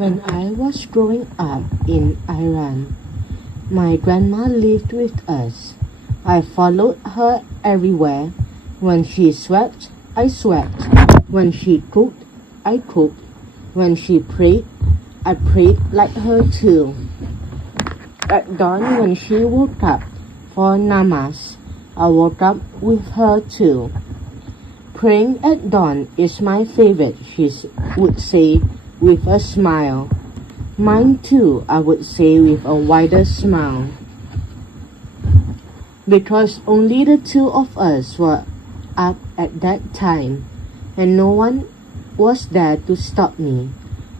When I was growing up in Iran, my grandma lived with us. I followed her everywhere. When she swept, I swept. When she cooked, I cooked. When she prayed, I prayed like her too. At dawn, when she woke up for namaz, I woke up with her too. Praying at dawn is my favorite, she would say with a smile. Mine too, I would say with a wider smile. Because only the two of us were up at that time, and no one was there to stop me.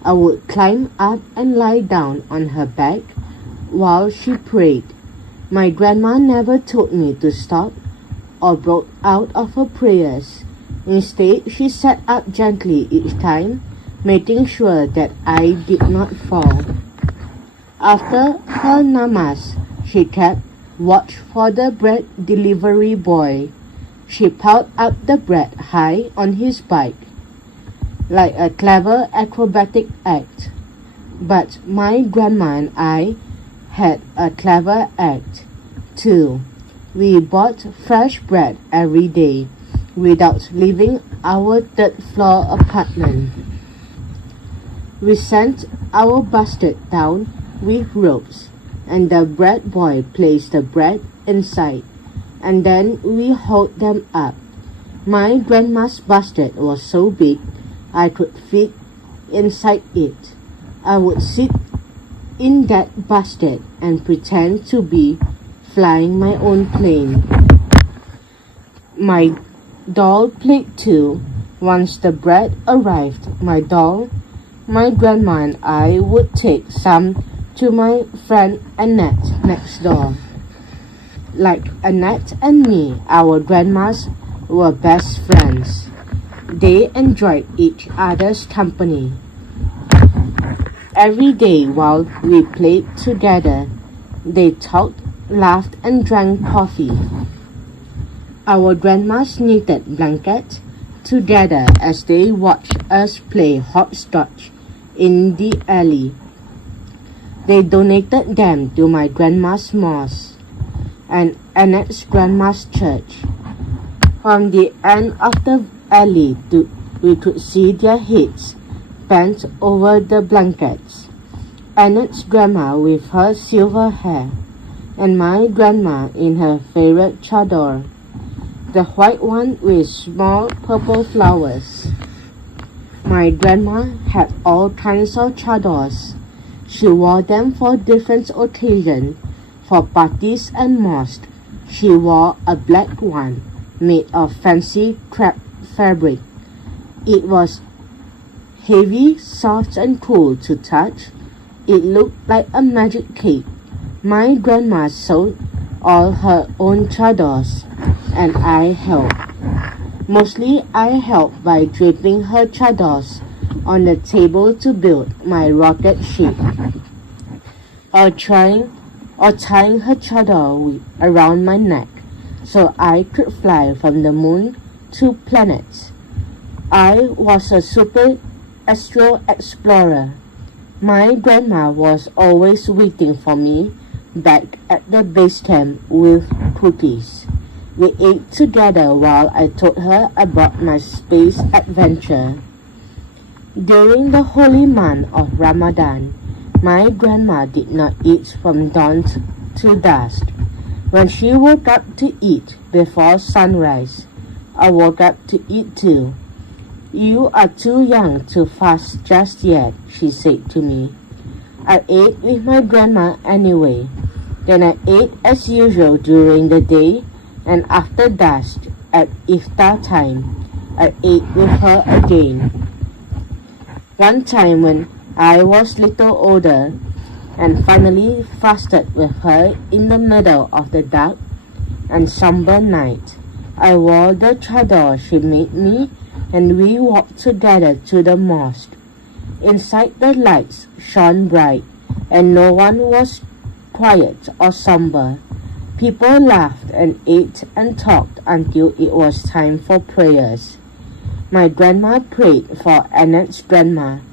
I would climb up and lie down on her back while she prayed. My grandma never told me to stop or broke out of her prayers. Instead, she sat up gently each time, making sure that I did not fall. After her namaz, she kept watch for the bread delivery boy. She piled up the bread high on his bike, like a clever acrobatic act. But my grandma and I had a clever act too. We bought fresh bread every day without leaving our third floor apartment. We sent our basket down with ropes, and the bread boy placed the bread inside, and then we hauled them up. My grandma's basket was so big I could fit inside it. I would sit in that basket and pretend to be flying my own plane. My doll played too. Once the bread arrived, my grandma and I would take some to my friend Annette next door. Like Annette and me, our grandmas were best friends. They enjoyed each other's company. Every day while we played together, they talked, laughed, and drank coffee. Our grandmas knitted blankets together as they watched us play hopscotch in the alley. They donated them to my grandma's mosque and Annette's grandma's church. From the end of the alley, we could see their heads bent over the blankets. Annette's grandma with her silver hair, and my grandma in her favorite chador, the white one with small purple flowers. My grandma had all kinds of chadors. She wore them for different occasions. For parties and mosque, she wore a black one made of fancy crepe fabric. It was heavy, soft, and cool to touch. It looked like a magic cake. My grandma sewed all her own chadors, and I helped. Mostly I helped by draping her chadors on the table to build my rocket ship, or tying her chador around my neck so I could fly from the moon to planets. I was a super astro explorer. My grandma was always waiting for me back at the base camp with cookies. We ate together while I told her about my space adventure. During the holy month of Ramadan, my grandma did not eat from dawn to dusk. When she woke up to eat before sunrise, I woke up to eat too. "You are too young to fast just yet," she said to me. I ate with my grandma anyway. Then I ate as usual during the day, and after dusk, at iftar time, I ate with her again. One time when I was little older and finally fasted with her in the middle of the dark and somber night, I wore the chador she made me, and we walked together to the mosque. Inside the lights shone bright, and no one was quiet or somber. People laughed and ate and talked until it was time for prayers. My grandma prayed for Annette's grandma.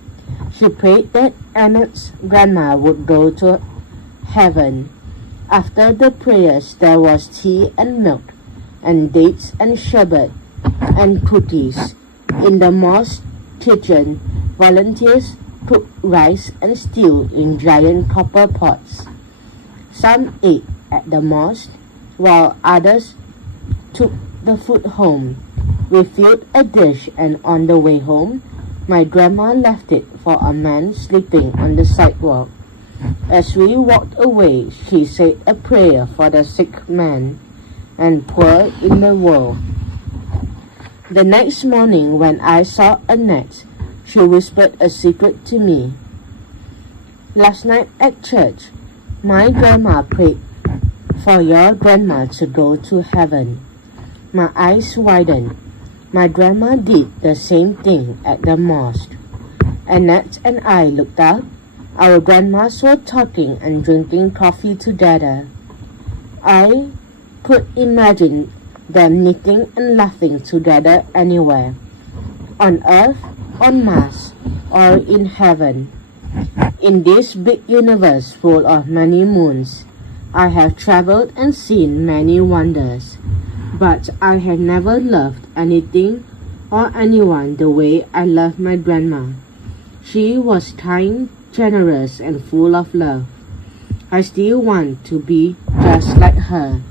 She prayed that Annette's grandma would go to heaven. After the prayers, there was tea and milk, and dates and sherbet, and cookies. In the mosque kitchen, volunteers cooked rice and stew in giant copper pots. Some ate at the mosque, while others took the food home. We filled a dish, and on the way home, my grandma left it for a man sleeping on the sidewalk. As we walked away, she said a prayer for the sick man and poor in the world. The next morning, when I saw Annette, she whispered a secret to me. Last night at church, my grandma prayed for your grandma to go to heaven. My eyes widened. My grandma did the same thing at the mosque. Annette and I looked up. Our grandmas were talking and drinking coffee together. I could imagine them knitting and laughing together anywhere, on earth, on Mars, or in heaven. In this big universe full of many moons, I have traveled and seen many wonders, but I have never loved anything or anyone the way I love my grandma. She was kind, generous, and full of love. I still want to be just like her.